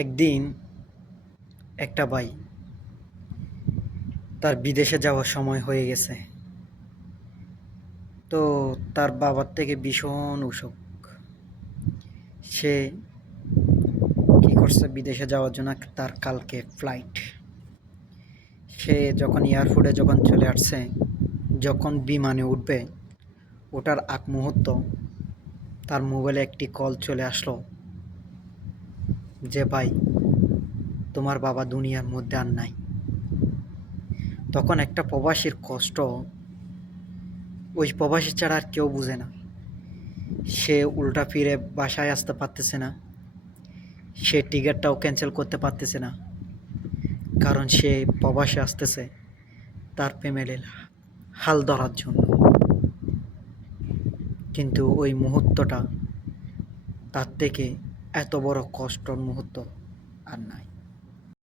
একদিন একটা ভাই তার বিদেশে যাওয়ার সময় হয়ে গেছে। তো তার বাবার থেকে ভীষণ অসুখ। সে কি করছে, বিদেশে যাওয়ার জন্য তার কালকে ফ্লাইট। সে যখন এয়ারপোর্টে চলে আসছে, যখন বিমানে উঠবে, ওঠার আগ মুহূর্ত তার মোবাইলে একটি কল চলে আসলো যে ভাই, তোমার বাবা দুনিয়ার মধ্যে আর নাই। তখন একটা প্রবাসীর কষ্ট ওই প্রবাসী ছাড়া আর কেউ বুঝে না। সে উল্টা ফিরে বাসায় আসতে পারতেছে না, সে টিকিটটাও ক্যান্সেল করতে পারতেছে না, কারণ সে প্রবাসে আসতেছে তার ফ্যামিলির হাল ধরার জন্য। কিন্তু ওই মুহূর্তটা তার থেকে এত বড় কষ্টর মুহূর্ত আর নাই।